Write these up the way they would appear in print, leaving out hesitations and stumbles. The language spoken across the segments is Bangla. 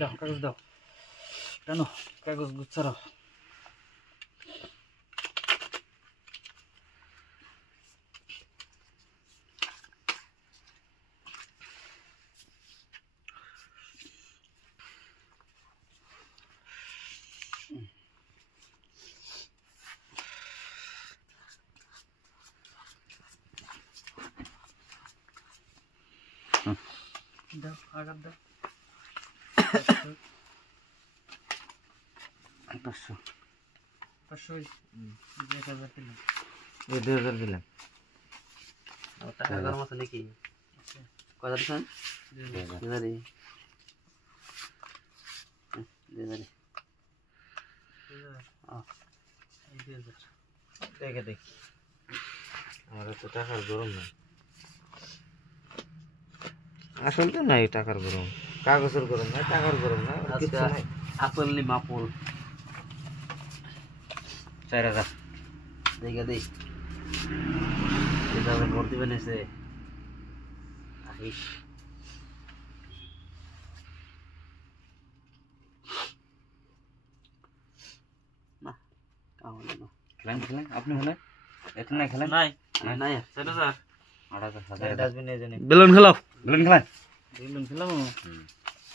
দাও কাগজ দাও টানো কাগজ গুছাও দাও আগার দাও 500 2000 দিলাম টাকা গরম আছে নাকি কত দিছেন 2000 দেখে দেখ আর তো টাকার গরম না আসল তো নাই টাকার গরম কাগজের গরম না টাকার গরম না আচ্ছা আপেল নি মাপুল 4000 দেখে দেখ এটা ভর্তি বানাইছে আইস না কামনা না খেলেন আপনি হলে এটা না খেলেন নাই নাই 4000 8000 ডাস্টবিন এই জানি বেলুন খেলাও বেলুন খেলাম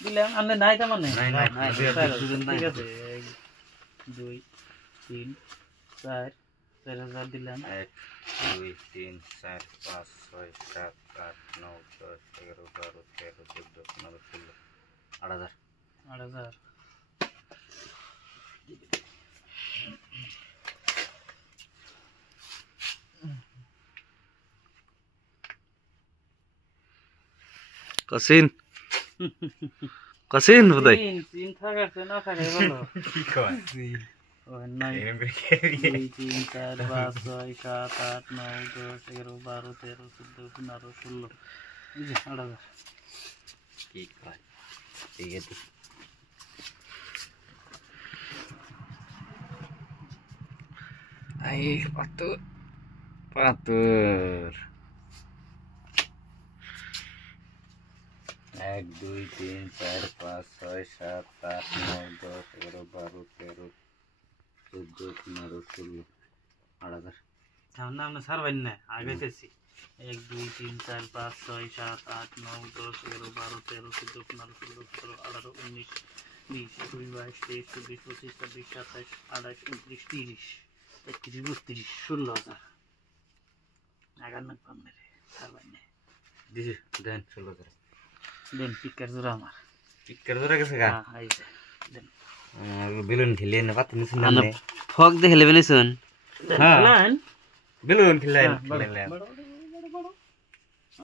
দিলাম আমনে নাই তা মানে নাই ঠিক আছে 1 2 3 4 4000 দিলাম 1 2 3 4 5 6 7 8 9 10 11 12 13 14 15 16 8000 Kasin budai. Sin thaga se na thaga bolo. Ki koi? Sin. Oh nai. 2 3 4 5 6 7 8 9 10 11 12 13 14 15 16 এই যে 8000 কি কয় ঠিক আছে ai patur 1 2 3 4 5 6 7 8 9 10 11 12 13 14 15 16 8000 সামনে আমরা সারবেন না আগে গেছি 1 2 3 4 5 6 7 8 9 10 11 12 13 14 15 16 17 18 19 20 21 22 23 24 25 26 27 28 29 30 31 32 16000 আগার না পামনে সারবেন না দিছি দেন 16000 দেন পিকার জোড়া আমার পিকার জোড়া গেছে গা হ্যাঁ এই দেন বেলুন খেলে না পাত নিছেন না ফক দেখলে বেনেছন হ্যাঁ বেলুন খেলেন